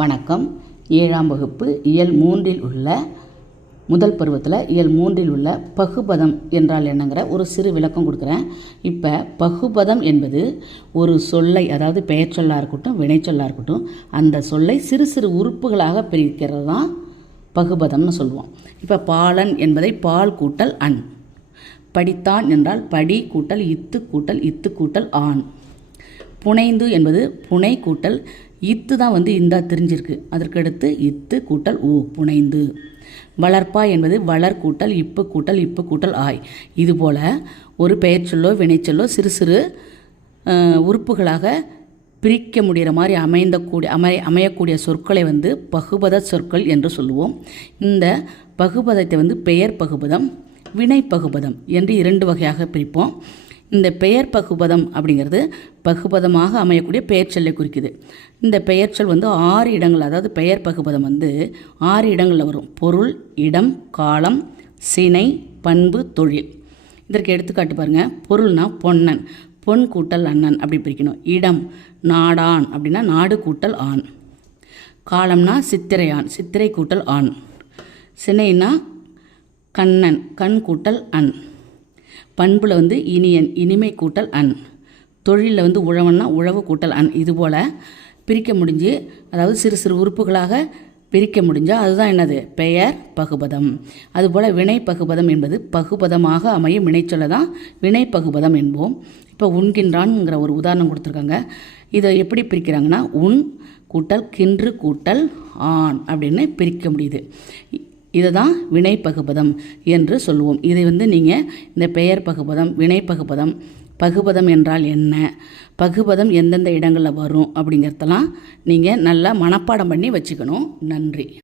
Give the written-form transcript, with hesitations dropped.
வணக்கம். 7ஆம் வகுப்பு இயல் 3இல் உள்ள முதல் பருவத்தில் இயல் 3இல் உள்ள பகுபதம் என்றால் என்னங்கிற ஒரு சிறு விளக்கம் கொடுக்குறேன். இப்போ பகுபதம் என்பது ஒரு சொல்லை, அதாவது பெயர் சொல்லாக இருக்கட்டும் வினைச்சொல்லாக இருக்கட்டும், அந்த சொல்லை சிறு சிறு உறுப்புகளாக பிரிக்கிறது தான் பகுபதம்னு சொல்லுவோம். இப்போ பாலன் என்பதை பால் கூட்டல் அன், படித்தான் என்றால் படி கூட்டல் இத்து கூட்டல் இத்து கூட்டல் ஆண், புனைந்து என்பது புனை கூட்டல் இத்து தான் இந்தா தெரிஞ்சிருக்கு, அதற்கடுத்து இத்து கூட்டல் ஊ புனைந்து. வளர்ப்பாய் என்பது வளர் கூட்டல் இப்பு கூட்டல் இப்பு கூட்டல் ஆய். இதுபோல் ஒரு பெயர் சொல்லோ வினைச்சொல்லோ சிறு சிறு உறுப்புகளாக பிரிக்க முடிகிற மாதிரி அமையக்கூடிய சொற்களை பகுபத சொற்கள் என்று சொல்லுவோம். இந்த பகுபதத்தை பெயர் பகுபதம் வினை பகுபதம் என்று 2 வகையாக பிரிப்போம். இந்த பெயர் பகுபதம் அப்படிங்கிறது பகுபதமாக அமையக்கூடிய பெயர் சொல்லை குறிக்குது. இந்த பெயர் சொல் 6 இடங்கள், அதாவது பெயர் பகுபதம் 6 இடங்களில் வரும். பொருள், இடம், காலம், சினை, பண்பு, தொழில். இதற்கு எடுத்துக்காட்டு பாருங்கள். பொருள்னா பொன்னன், பொன் கூட்டல் அண்ணன் அப்படி பிரிக்கணும். இடம் நாடான் அப்படின்னா நாடு கூட்டல் ஆண். காலம்னா சித்திரையான், சித்திரை கூட்டல் ஆண். சினைனா கண்ணன், கண் கூட்டல் அன். பண்புல இனியன், இனிமை கூட்டல் அன். தொழிலில் உழவன்னா உழவு கூட்டல் அன். இதுபோல் பிரிக்க முடிஞ்சு, அதாவது சிறு சிறு உறுப்புகளாக பிரிக்க முடிஞ்சால் அதுதான் என்னது பெயர் பகுபதம். அதுபோல் வினை பகுபதம் என்பது பகுபதமாக அமையும் வினைச்சொல்லை தான் வினை பகுபதம் என்போம். இப்போ உண்கின்றான்ங்கிற ஒரு உதாரணம் கொடுத்துருக்காங்க. இதை எப்படி பிரிக்கிறாங்கன்னா உன் கூட்டல் கின்று கூட்டல் ஆண் அப்படின்னு பிரிக்க முடியுது. இதை தான் வினை பகுபதம் என்று சொல்லுவோம். இதை நீங்கள் இந்த பெயர் பகுபதம், வினை பகுபதம், பகுபதம் என்றால் என்ன, பகுபதம் எந்தெந்த இடங்களில் வரும் அப்படிங்கிறதெல்லாம் நீங்கள் நல்லா மனப்பாடம் பண்ணி வச்சுக்கணும். நன்றி.